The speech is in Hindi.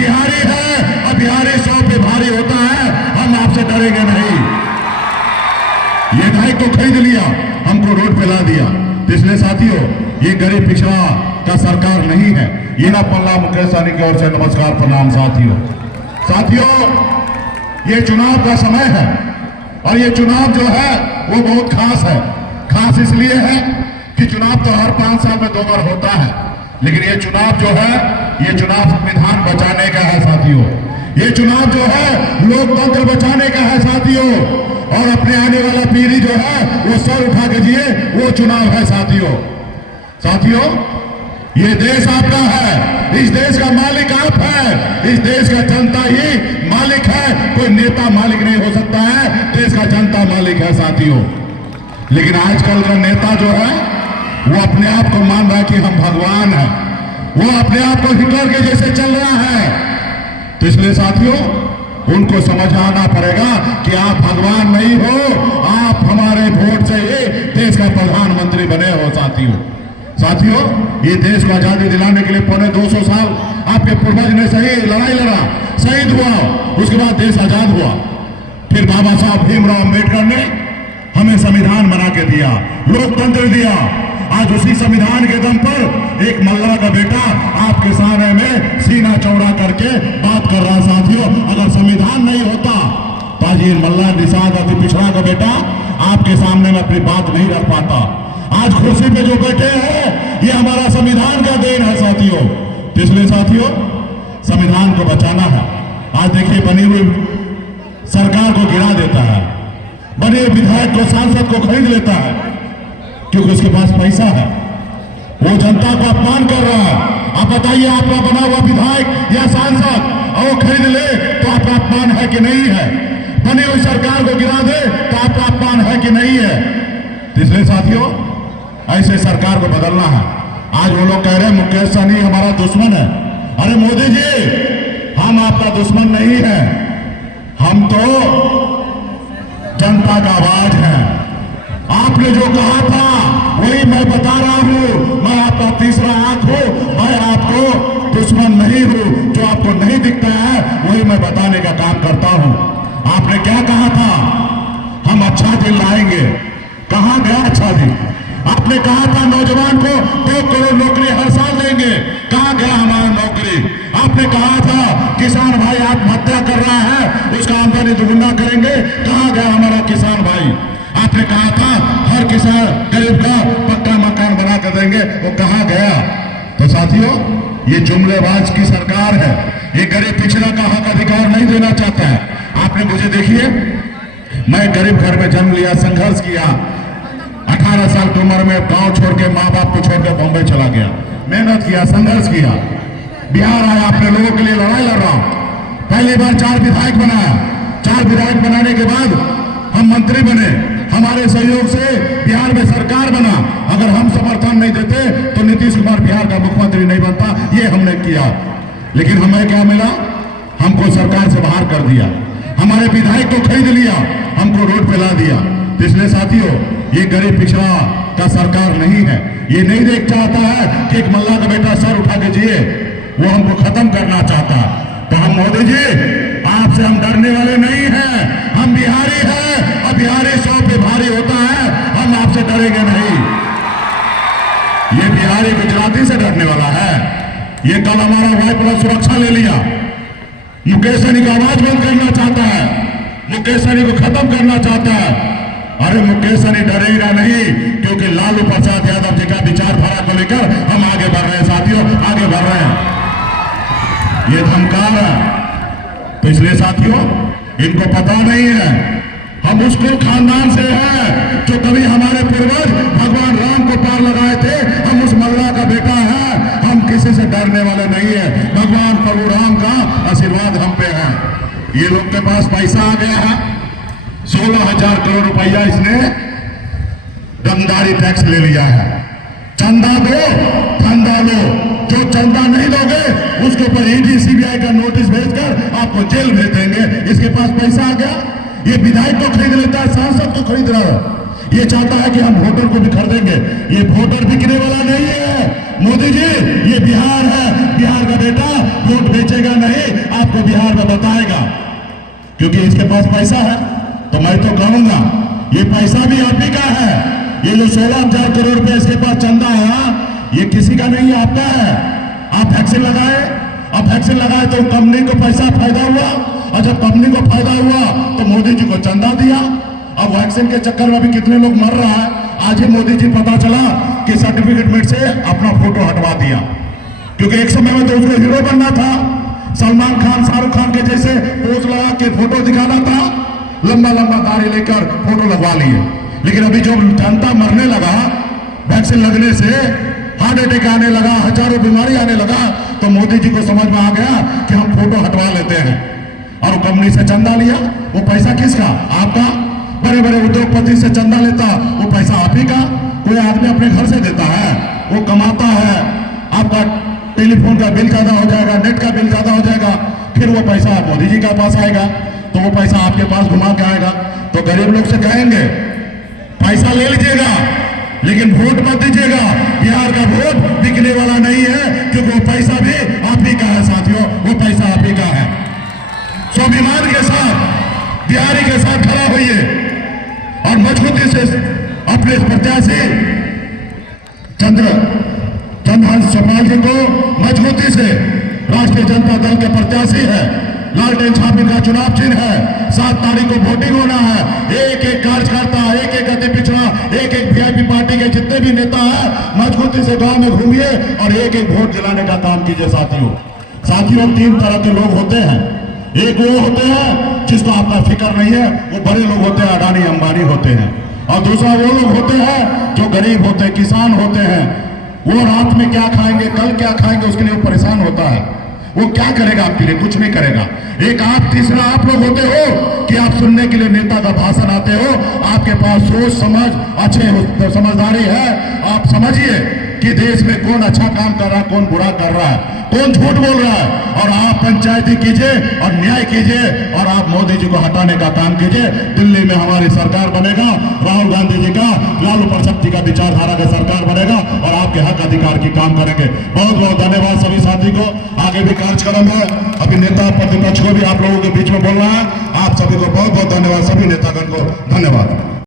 बिहारी हैं और बिहारी 100 पे भारी होता है, हम आपसे डरेंगे नहीं। ये भाई को खरीद लिया, हमको रोड पे ला दिया। तो इसलिए साथियों, ये गरीब पिछड़ा का सरकार नहीं है। ये ना पल्ला मुकेश सहनी की ओर से नमस्कार प्रणाम। साथियों, ये चुनाव का समय है और ये चुनाव जो है वो बहुत खास है। खास इसलिए है कि चुनाव तो हर 5 साल में 2 बार होता है, लेकिन ये चुनाव जो है, ये चुनाव संविधान बचाने का है साथियों। ये चुनाव जो है लोकतंत्र बचाने का है साथियों, और अपने आने वाला पीढ़ी जो है वो सर उठा के जिए, वो चुनाव है साथियों। ये देश आपका है, इस देश का मालिक आप है, इस देश का जनता ही मालिक है। कोई नेता मालिक नहीं हो सकता है, देश का जनता मालिक है साथियों। लेकिन आजकल का नेता जो है वो अपने आप को मान रहा है कि हम भगवान हैं, वो अपने आप को हिटलर के जैसे चल रहा है। तो इसलिए साथियों, उनको समझाना पड़ेगा कि आप भगवान नहीं हो, आप हमारे वोट से ही देश का प्रधानमंत्री बने हो साथियों। ये देश को आजादी दिलाने के लिए 250 साल आपके पूर्वज ने सही लड़ाई लड़ा, शहीद हुआ, उसके बाद देश आजाद हुआ। फिर बाबा साहब भीमराव अम्बेडकर ने हमें संविधान बना के दिया, लोकतंत्र दिया। आज उसी संविधान के दम पर एक मल्ला का बेटा आपके सामने में सीना चौड़ा करके बात कर रहा है साथियों। अगर संविधान नहीं होता तो आज ये मल्ला निषाद अति पिछड़ा का बेटा आपके सामने में अपनी बात नहीं रख पाता। आज कुर्सी पे जो बैठे हैं ये हमारा संविधान का देन है साथियों। इसलिए साथियों, संविधान को बचाना है। आज देखिए, बनी हुई सरकार को गिरा देता है, बने विधायक को, सांसद को खरीद लेता है क्योंकि उसके पास पैसा है। वो जनता को अपमान कर रहा है। आप बताइए, आपका बना हुआ विधायक या सांसद और वो खरीद ले तो आपका अपमान है कि नहीं है? बनी हुई सरकार को गिरा दे तो आपका अपमान है कि नहीं है? इसलिए साथियों, ऐसे सरकार को बदलना है। आज वो लोग कह रहे हैं मुकेश सहनी हमारा दुश्मन है। अरे मोदी जी, हम आपका दुश्मन नहीं है, हम तो जनता का आवाज है। आपने जो कहा था वही मैं बता रहा हूं। मैं आपका तीसरा आंख हूं, मैं आपको दुश्मन नहीं हूं। जो आपको नहीं दिखता है वही मैं बताने का काम करता हूं। आपने क्या कहा था? हम अच्छा दिन लाएंगे। कहां गया अच्छा दिन? आपने कहा था नौजवान को 2 करोड़ नौकरी हर साल देंगे। कहां गया हमारा नौकरी? आपने कहा था किसान भाई आत्महत्या कर रहा है, उसका आमदनी दोगुना करेंगे। कहां गया हमारा किसान भाई? आपने कहा था हर किसान गरीब का पक्का मकान बना कर देंगे, वो कहां गया? तो साथियों, ये जुमलेबाज की सरकार है। ये गरीब पिछड़ा का हक अधिकार नहीं देना चाहता है। आपने मुझे देखिए, मैं गरीब घर में जन्म लिया, संघर्ष किया। 18 साल की उम्र में गांव छोड़ के, माँ बाप को छोड़ के बॉम्बे चला गया, मेहनत किया, संघर्ष किया। बिहार आया, अपने लोगों के लिए लड़ाई लड़ रहा हूं। पहली बार 4 विधायक बनाया। 4 विधायक बनाने के बाद हम मंत्री बने। हमारे सहयोग से बिहार में सरकार बना। अगर हम समर्थन नहीं देते तो नीतीश कुमार बिहार का मुख्यमंत्री नहीं बनता। ये हमने किया, लेकिन हमें क्या मिला? हमको सरकार से बाहर कर दिया। हमारे विधायक को खरीद लिया, हमको रोड पे ला दिया। तो इसलिए साथियों, ये गरीब पिछड़ा का सरकार नहीं है। ये नहीं देख चाहता है कि एक मल्ला का बेटा सर उठा के जिए, वो हमको खत्म करना चाहता है। तो हम मोदी जी, आपसे हम डरने वाले नहीं हैं। हम बिहारी हैं और बिहारी 100 पे भारी होता है, हम आपसे डरेंगे नहीं। ये बिहारी गुजराती से डरने वाला है। ये कल हमारा वाइफ सुरक्षा ले लिया। मुकेश सहनी का आवाज बंद करना चाहता है, मुकेश सहनी को खत्म करना चाहता है। अरे मुकेश सहनी डरेगा नहीं, क्योंकि लालू प्रसाद यादव जी का विचारधारा को लेकर हम आगे बढ़ रहे हैं साथियों, आगे बढ़ रहे हैं। ये धमकार है। तो इसलिए साथियों, इनको पता नहीं है हम उस कुल खानदान से हैं जो कभी हमारे पूर्वज भगवान राम को पार लगाए थे। हम उस मल्ला का बेटा है, हम किसी से डरने वाले नहीं है। भगवान प्रभु राम का आशीर्वाद हम पे है। ये लोग के पास पैसा आ गया है, 16,000 करोड़ रुपया इसने दमदारी टैक्स ले लिया है। चंदा दो, धंधा लो। जो चंदा नहीं दोगे उसके ऊपर ईडी सीबीआई का नोटिस भेजकर आपको जेल भेज देंगे। इसके पास पैसा आ गया, ये विधायक को खरीद लेता है, सांसद को खरीद रहा है। ये चाहता है कि हम वोटर को भी खरीदेंगे। ये वोटर बिकने वाला नहीं है मोदी जी, ये बिहार है, बिहार का बेटा वोट बेचेगा नहीं, आपको बिहार में बताएगा, क्योंकि इसके पास पैसा है। तो मैं तो कहूंगा ये पैसा भी आप ही का है। ये जो 16,000 करोड़ रुपए इसके पास चंदा है, ये किसी का नहीं है, आपका है। आप वैक्सीन लगाए, अब वैक्सीन लगाए तो कंपनी को पैसा फायदा हुआ, और जब कंपनी को फायदा हुआ तो मोदी जी को चंदा दिया। अब वैक्सीन के चक्कर में अभी कितने लोग मर रहा है, आज ही मोदी जी पता चला कि सर्टिफिकेट में से अपना फोटो हटवा दिया, क्योंकि एक समय में तो उसको हीरो बनना था, सलमान खान शाहरुख खान के जैसे पोज लगा के फोटो दिखाना था, लंबा लंबा दाढ़ी लेकर फोटो लगवा लिए। लेकिन अभी जो जनता मरने लगा वैक्सीन लगने से, हार्ट अटैक आने लगा, हजारों बीमारी आने लगा, तो मोदी जी को समझ में आ गया कि हम फोटो हटवा लेते हैं, और कंपनी से चंदा लिया। वो पैसा किसका? आपका। बड़े बड़े उद्योगपति से चंदा लेता, वो पैसा आप ही का। कोई आदमी अपने घर से देता है, वो कमाता है, आपका टेलीफोन का बिल ज्यादा हो जाएगा, नेट का बिल ज्यादा हो जाएगा, फिर वो पैसा मोदी जी के पास आएगा, तो वो पैसा आपके पास घुमा के आएगा। तो गरीब लोग से कहेंगे पैसा ले लीजिएगा, लेकिन वोट मत दीजिएगा। बिहार का वोट बिकने वाला नहीं है, क्योंकि वो पैसा भी आप ही का है साथियों, वो पैसा आप ही का है। स्वाभिमान के साथ, बिहारी के साथ खड़ा होइए और मजबूती से अपने प्रत्याशी चंद्रहंस चौपाल जी को मजबूती से, राष्ट्रीय जनता दल के प्रत्याशी है, लालटेन छापे का चुनाव चिन्ह है, 7 तारीख को वोटिंग होना है। एक एक कार्यकर्ता, एक एक अति पिछड़ा, एक एक वीआईपी पार्टी के जितने भी नेता है, मजबूती से गांव में घूमिए और एक एक वोट दिलाने का काम कीजिए साथियों। साथियों, 3 तरह के लोग होते हैं। एक वो होते हैं जिसको आपका फिक्र नहीं है, वो बड़े लोग होते हैं, अडानी अंबानी होते हैं। और दूसरा वो लोग होते हैं जो गरीब होते हैं, किसान होते हैं। वो रात में क्या खाएंगे, कल क्या खाएंगे, उसके लिए वो परेशान होता है। वो क्या करेगा आपके लिए? कुछ नहीं करेगा। एक आप, तीसरा आप लोग होते हो कि आप सुनने के लिए नेता का भाषण आते हो, आपके पास सोच समझ अच्छे समझदारी है, आप समझिए कि देश में कौन अच्छा काम कर रहा है, कौन बुरा कर रहा है, कौन झूठ बोल रहा है, और आप पंचायती कीजिए और न्याय कीजिए, और आप मोदी जी को हटाने का काम कीजिए। दिल्ली में हमारी सरकार बनेगा, राहुल गांधी जी का, लालू प्रसाद जी का विचारधारा का सरकार बनेगा, और आपके हक अधिकार की काम करेंगे। बहुत बहुत धन्यवाद सभी साथी को। आगे भी कार्यक्रम है, अभी नेता प्रतिपक्ष को भी आप लोगों के बीच में बोलना है। आप सभी को बहुत बहुत धन्यवाद, सभी नेतागण को धन्यवाद।